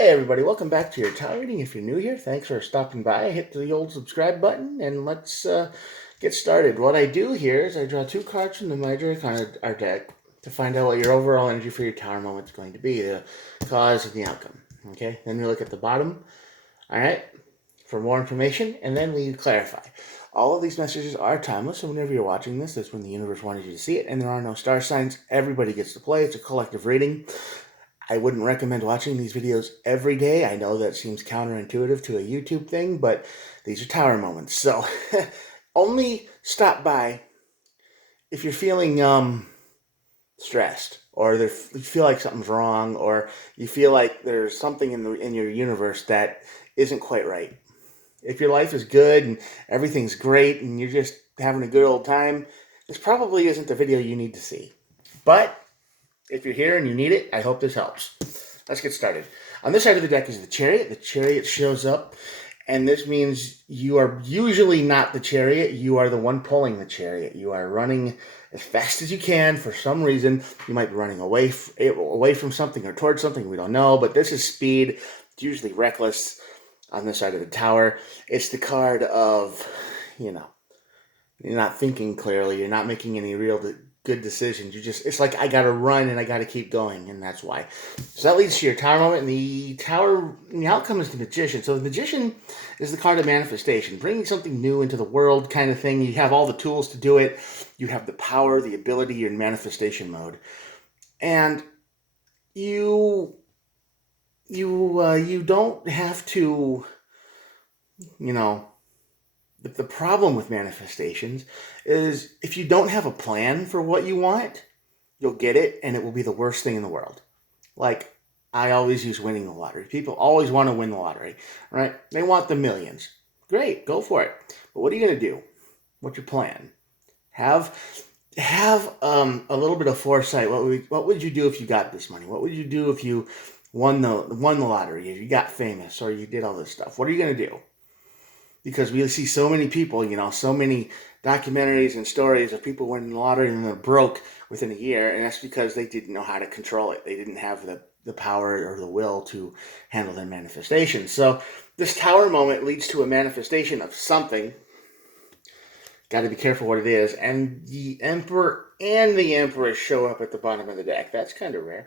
Hey everybody, welcome back to your tower reading. If you're new here, thanks for stopping by. Hit the old subscribe button and let's get started. What I do here is I draw two cards from the Major Arcana our deck to find out what your overall energy for your tower moment is going to be, the cause and the outcome. Okay, then we look at the bottom, all right, for more information, and then we clarify. All of these messages are timeless, so whenever you're watching this, that's when the universe wanted you to see it, and there are no star signs. Everybody gets to play. It's a collective reading. I wouldn't recommend watching these videos every day. I know that seems counterintuitive to a YouTube thing, but these are tower moments. So only stop by if you're feeling stressed, or you feel like something's wrong, or you feel like there's something in your universe that isn't quite right. If your life is good and everything's great and you're just having a good old time, this probably isn't the video you need to see. But if you're here and you need it, I hope this helps. Let's get started. On this side of the deck is the Chariot. The Chariot shows up, and this means you are usually not the Chariot. You are the one pulling the Chariot. You are running as fast as you can for some reason. You might be running away from something or towards something. We don't know, but this is speed. It's usually reckless on this side of the tower. It's the card of, you're not thinking clearly. You're not making any real good decisions. It's like, I gotta run and I gotta keep going, and that's why. So that leads to your tower moment, and the outcome is the Magician. So the Magician is the card of manifestation, bringing something new into the world kind of thing. You have all the tools to do it. You have the power, the ability. You're in manifestation mode, and you don't have to, the problem with manifestations is if you don't have a plan for what you want, you'll get it and it will be the worst thing in the world. Like, I always use winning the lottery. People always want to win the lottery, right? They want the millions. Great, go for it. But what are you going to do? What's your plan? Have a little bit of foresight. What would you do if you got this money? What would you do if you won the lottery? If you got famous or you did all this stuff? What are you going to do? Because we see so many people, so many documentaries and stories of people winning the lottery and they're broke within a year, and that's because they didn't know how to control it. They didn't have the power or the will to handle their manifestation. So this tower moment leads to a manifestation of something. Got to be careful what it is. And the Emperor and the Empress show up at the bottom of the deck. That's kind of rare.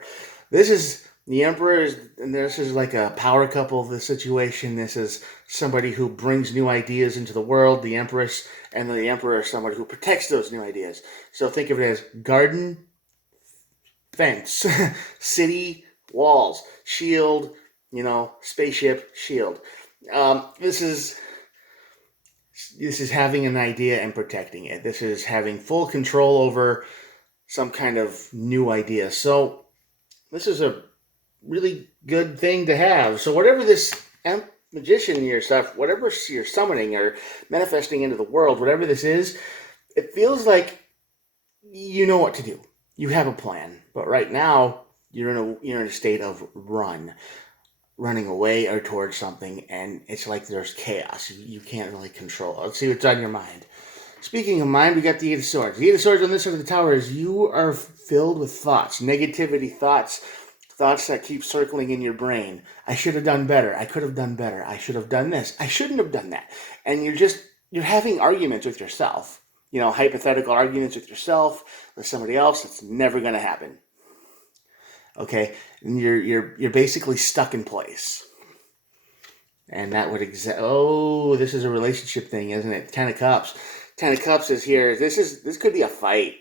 The Emperor is like a power couple of the situation. This is somebody who brings new ideas into the world. The Empress and the Emperor are somebody who protects those new ideas. So think of it as garden, fence, city, walls, shield, spaceship, shield. This is having an idea and protecting it. This is having full control over some kind of new idea. So this is a really good thing to have. So whatever this Magician yourself, whatever you're summoning or manifesting into the world, whatever this is, it feels like you know what to do. You have a plan. But right now, you're in a state of running away or towards something, and it's like there's chaos. You can't really control it. Let's see what's on your mind. Speaking of mind, we got the Eight of Swords. The Eight of Swords on this side of the tower is you are filled with thoughts, negativity thoughts that keep circling in your brain. I should have done better. I could have done better. I should have done this. I shouldn't have done that. And you're having arguments with yourself. Hypothetical arguments with yourself, with somebody else. It's never going to happen. Okay, and you're basically stuck in place. And that would this is a relationship thing, isn't it? Ten of Cups. Ten of Cups is here. This could be a fight.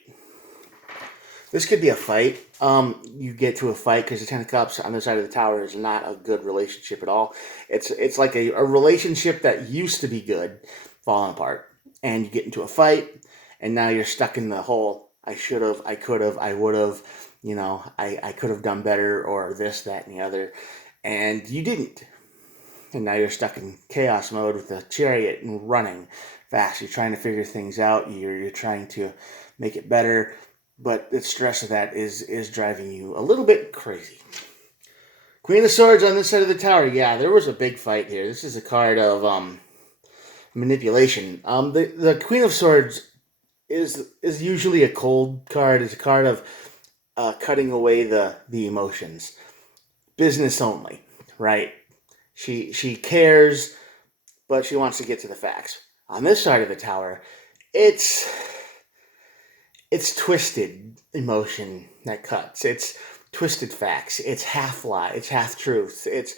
This could be a fight. You get to a fight because the Ten of Cups on the side of the tower is not a good relationship at all. It's like a relationship that used to be good, falling apart. And you get into a fight, and now you're stuck in the whole, I should have, I could have, I would have, I could have done better, or this, that, and the other. And you didn't. And now you're stuck in chaos mode with the Chariot and running fast. You're trying to figure things out. You're trying to make it better. But the stress of that is driving you a little bit crazy. Queen of Swords on this side of the tower. Yeah, there was a big fight here. This is a card of manipulation. The Queen of Swords is usually a cold card. It's a card of cutting away the emotions. Business only. right? She cares, but she wants to get to the facts. On this side of the tower, it's it's twisted emotion that cuts. It's twisted facts. It's half lie. It's half truth. It's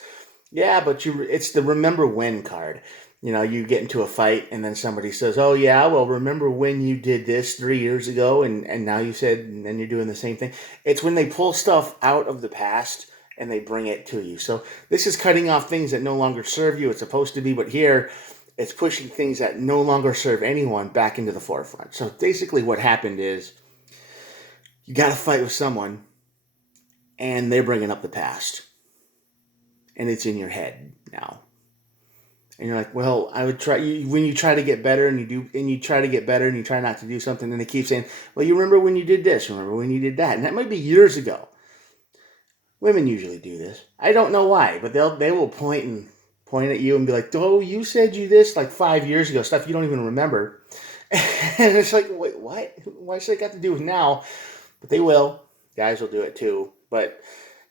yeah, but you. It's the remember when card. You know, you get into a fight and then somebody says, "Oh yeah, well remember when you did this 3 years ago and now you said and then you're doing the same thing." It's when they pull stuff out of the past and they bring it to you. So this is cutting off things that no longer serve you. It's supposed to be, but here it's pushing things that no longer serve anyone back into the forefront. So basically, what happened is you got to fight with someone, and they're bringing up the past, and it's in your head now. And you're like, well, I would try. When you try to get better, and you try to get better, and you try not to do something, and they keep saying, well, you remember when you did this? Remember when you did that? And that might be years ago. Women usually do this. I don't know why, but they will point at you and be like, "Oh, you said you this like 5 years ago, stuff you don't even remember." And it's like, wait, what? What's that got to do with now? But they will. Guys will do it too. But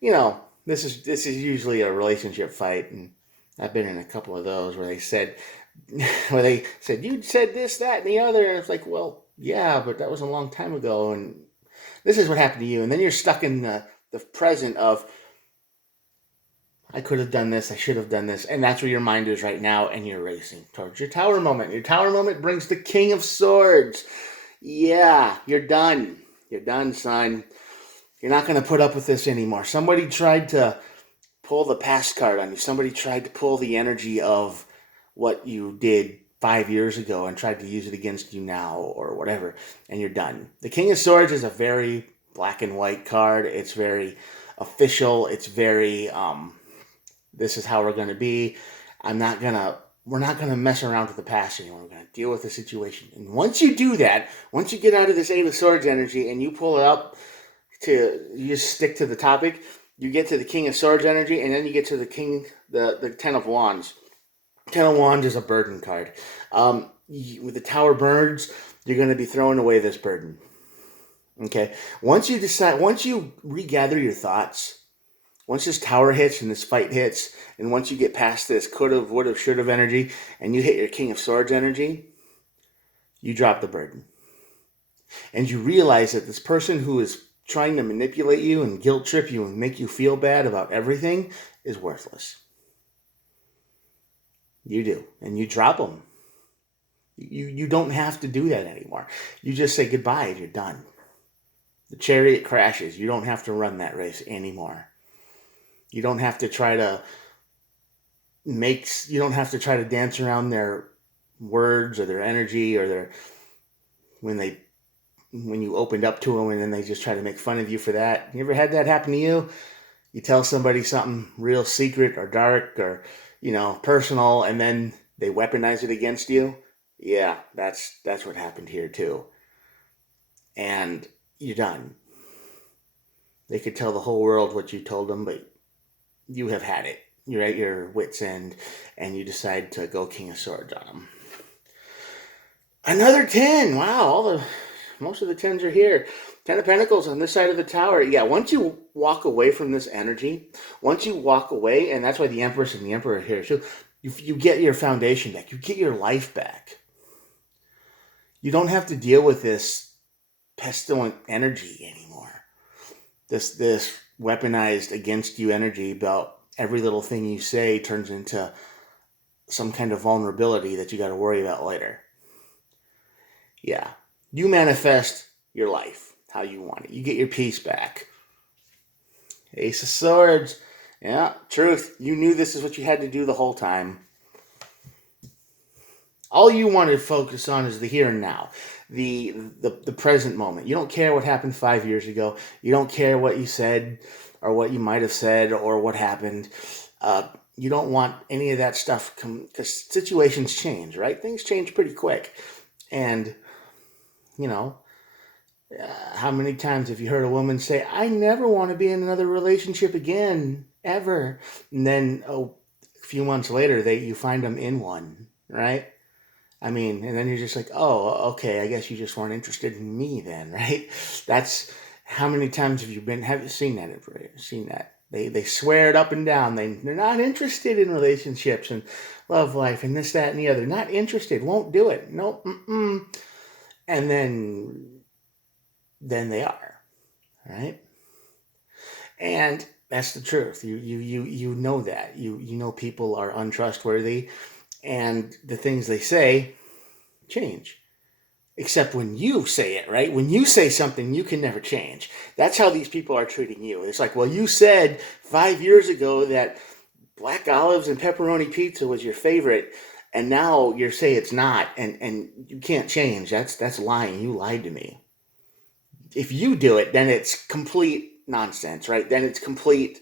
you know, this is usually a relationship fight, and I've been in a couple of those where they said you said this, that, and the other. And it's like, well, yeah, but that was a long time ago, and this is what happened to you, and then you're stuck in the present of I could have done this, I should have done this, and that's where your mind is right now, and you're racing towards your tower moment. Your tower moment brings the King of Swords. Yeah, you're done. You're done, son. You're not going to put up with this anymore. Somebody tried to pull the past card on you. Somebody tried to pull the energy of what you did 5 years ago and tried to use it against you now or whatever, and you're done. The King of Swords is a very black and white card. It's very official. It's very this is how we're going to be. We're not going to mess around with the past anymore. We're going to deal with the situation. And once you do that, once you get out of this Eight of Swords energy and you pull it up you just stick to the topic, you get to the King of Swords energy, and then you get to the Ten of Wands. Ten of Wands is a burden card. With the Tower Birds, you're going to be throwing away this burden. Okay? Once you regather your thoughts, once this tower hits and this fight hits, and once you get past this could've, would've, should've energy, and you hit your King of Swords energy, you drop the burden. And you realize that this person who is trying to manipulate you and guilt trip you and make you feel bad about everything is worthless. You do. And you drop them. You don't have to do that anymore. You just say goodbye and you're done. The chariot crashes. You don't have to run that race anymore. You don't have to try to dance around their words or their energy or their when you opened up to them and then they just try to make fun of you for that. You ever had that happen to you? You tell somebody something real secret or dark or, personal, and then they weaponize it against you? Yeah, that's what happened here too. And you're done. They could tell the whole world what you told them, but you have had it. You're at your wit's end, and you decide to go King of Swords on them. Another 10. Wow, most of the 10s are here. 10 of Pentacles on this side of the tower. Yeah, once you walk away from this energy, and that's why the Empress and the Emperor are here too, you get your foundation back. You get your life back. You don't have to deal with this pestilent energy anymore. This weaponized against you energy about every little thing you say turns into some kind of vulnerability that you got to worry about later. Yeah. You manifest your life how you want it. You get your peace back. Ace of Swords. Yeah, truth. You knew this is what you had to do the whole time. All you want to focus on is the here and now, the present moment. You don't care what happened 5 years ago. You don't care what you said or what you might have said or what happened. You don't want any of that stuff because situations change, right? Things change pretty quick. And, how many times have you heard a woman say, I never want to be in another relationship again, ever. And then a few months later, you find them in one, right? And then you're just like, oh, okay, I guess you just weren't interested in me then, right? That's how many times have you seen that? They swear it up and down. They're not interested in relationships and love life and this, that, and the other. Not interested. Won't do it. Nope. Mm-mm. And then they are, right? And that's the truth. You know that. You know people are untrustworthy, and the things they say change. Except when you say it, right? When you say something, you can never change. That's how these people are treating you. It's like, well, you said 5 years ago that black olives and pepperoni pizza was your favorite, and now you say it's not, and you can't change. That's lying. You lied to me. If you do it, then it's complete nonsense, right? Then it's complete.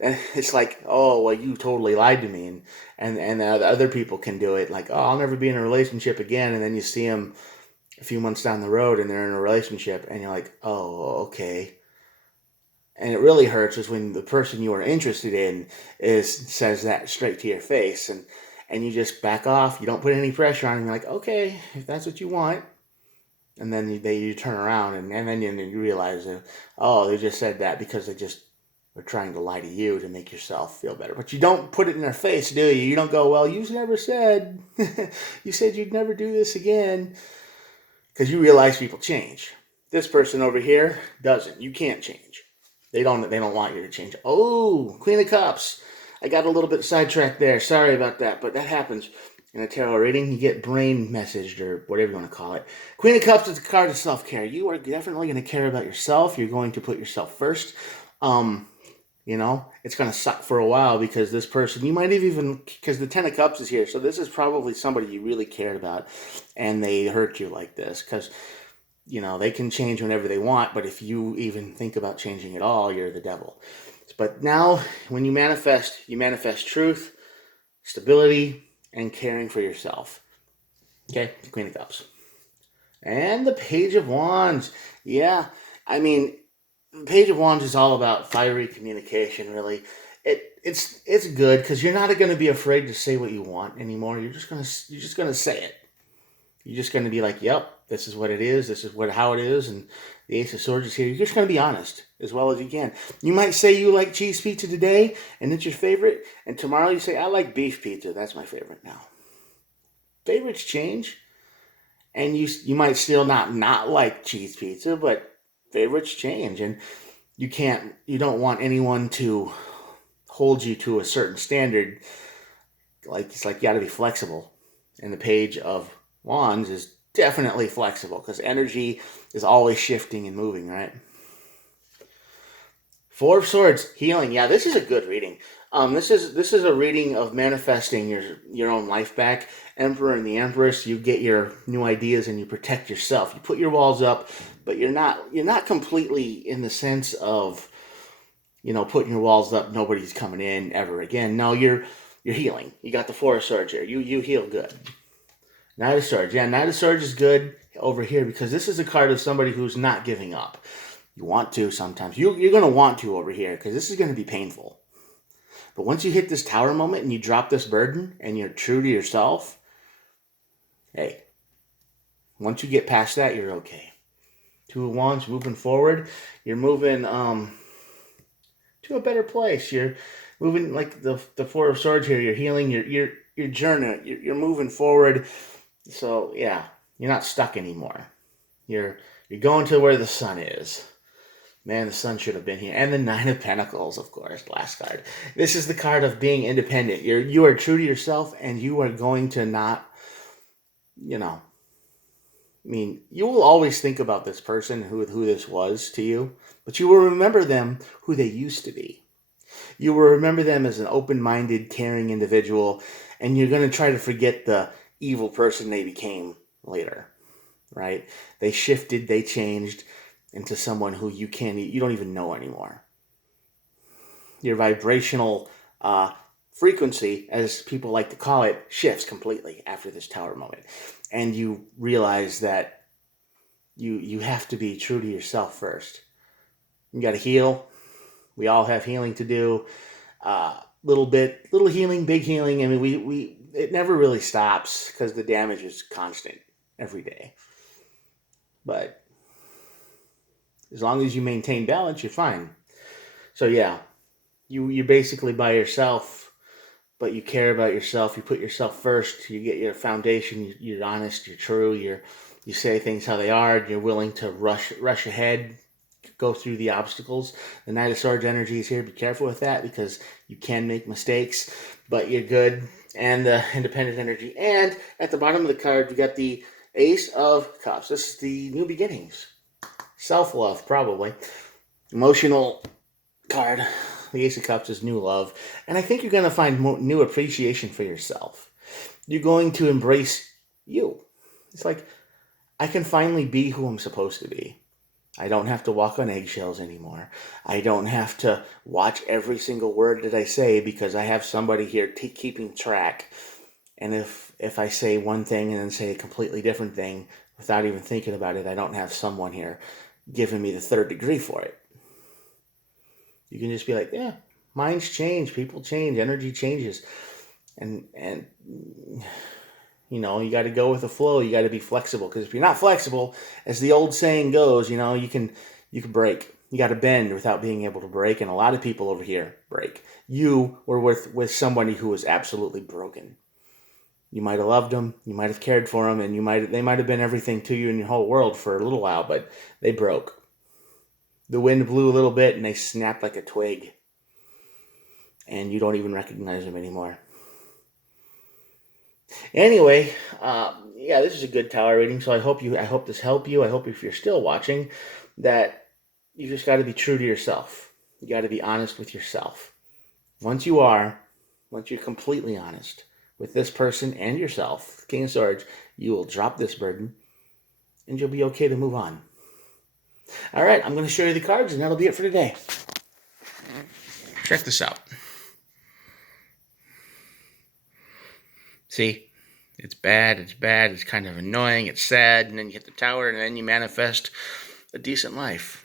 It's like, oh well, you totally lied to me, and the other people can do it. Like, oh, I'll never be in a relationship again, and then you see them a few months down the road, and they're in a relationship, and you're like, oh, okay. And it really hurts is when the person you are interested in says that straight to your face, and you just back off. You don't put any pressure on. And you're like, okay, if that's what you want. And then you turn around and then you realize that, oh, they just said that because they just were trying to lie to you to make yourself feel better. But you don't put it in their face, do you? You don't go, well, you never said, you said you'd never do this again. Because you realize people change. This person over here doesn't. You can't change. They don't want you to change. Oh, Queen of Cups. I got a little bit sidetracked there. Sorry about that, but that happens. In a tarot reading, you get brain messaged or whatever you want to call it. Queen of Cups is a card of self-care. You are definitely going to care about yourself. You're going to put yourself first. It's going to suck for a while because this person, you might have even, because the Ten of Cups is here. So this is probably somebody you really cared about and they hurt you like this because, they can change whenever they want. But if you even think about changing at all, you're the devil. But now when you manifest truth, stability, and caring for yourself. Okay, the Queen of Cups. And the Page of Wands. Yeah, the Page of Wands is all about fiery communication, really. It's good because you're not going to be afraid to say what you want anymore. You're just gonna say it. You're just going to be like, yep, this is what it is. This is how it is. And the Ace of Swords is here. You're just going to be honest as well as you can. You might say you like cheese pizza today, and it's your favorite. And tomorrow you say, I like beef pizza. That's my favorite now. Favorites change. And you might still not like cheese pizza, but favorites change. And you don't want anyone to hold you to a certain standard. It's like you got to be flexible. And the Page of Wands is definitely flexible because energy is always shifting and moving, right? Four of Swords, healing. Yeah, this is a good reading. This is a reading of manifesting your own life back. Emperor and the Empress, you get your new ideas and you protect yourself. You put your walls up, but you're not completely in the sense of putting your walls up. Nobody's coming in ever again. No, you're healing. You got the Four of Swords here. You heal good. Knight of Swords. Yeah, Knight of Swords is good over here because this is a card of somebody who's not giving up. You want to sometimes. You're going to want to over here because this is going to be painful. But once you hit this Tower moment and you drop this burden and you're true to yourself, hey, once you get past that, you're okay. Two of Wands, moving forward. You're moving to a better place. You're moving like the Four of Swords here. You're healing. Your journey. You're moving forward. So yeah, you're not stuck anymore. You're going to where the sun is. Man, the sun should have been here. And the Nine of Pentacles, of course, last card. This is the card of being independent. You are true to yourself, and you are going to not, you will always think about this person, who this was to you, but you will remember them who they used to be. You will remember them as an open-minded, caring individual, and you're going to try to forget the evil person they became later, right? They shifted, they changed into someone who you don't even know anymore. Your vibrational frequency, as people like to call it, shifts completely after this Tower moment. And you realize that you have to be true to yourself first. You got to heal. We all have healing to do. Little healing, big healing. It never really stops because the damage is constant every day. But as long as you maintain balance, you're fine. So yeah, you're basically by yourself, but you care about yourself. You put yourself first. You get your foundation. You're honest. You're true. You say things how they are. You're willing to rush ahead, go through the obstacles. The Knight of Swords energy is here. Be careful with that because you can make mistakes, but you're good. And the Independent energy. And at the bottom of the card, you got the Ace of Cups. This is the new beginnings. Self-love, probably. Emotional card. The Ace of Cups is new love. And I think you're going to find new appreciation for yourself. You're going to embrace you. It's like, I can finally be who I'm supposed to be. I don't have to walk on eggshells anymore. I don't have to watch every single word that I say because I have somebody here keeping track. And if I say one thing and then say a completely different thing without even thinking about it, I don't have someone here giving me the third degree for it. You can just be like, yeah, minds change, people change, energy changes. And you know, you got to go with the flow. You got to be flexible because if you're not flexible, as the old saying goes, you know, you can break. You got to bend without being able to break. And a lot of people over here break. You were with somebody who was absolutely broken. You might have loved them, you might have cared for them, and they might have been everything to you in your whole world for a little while, but they broke. The wind blew a little bit and they snapped like a twig. And you don't even recognize them anymore. Anyway, yeah, this is a good tower reading. So I hope this helped you. I hope if you're still watching, that you just got to be true to yourself. You got to be honest with yourself. Once you're completely honest with this person and yourself, King of Swords, you will drop this burden, and you'll be okay to move on. All right, I'm going to show you the cards, and that'll be it for today. Check this out. See, it's bad, it's kind of annoying, it's sad, and then you hit the tower, and then you manifest a decent life.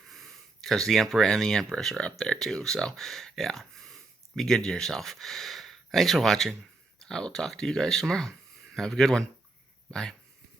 Because the Emperor and the Empress are up there too, so yeah, be good to yourself. Thanks for watching. I will talk to you guys tomorrow. Have a good one. Bye.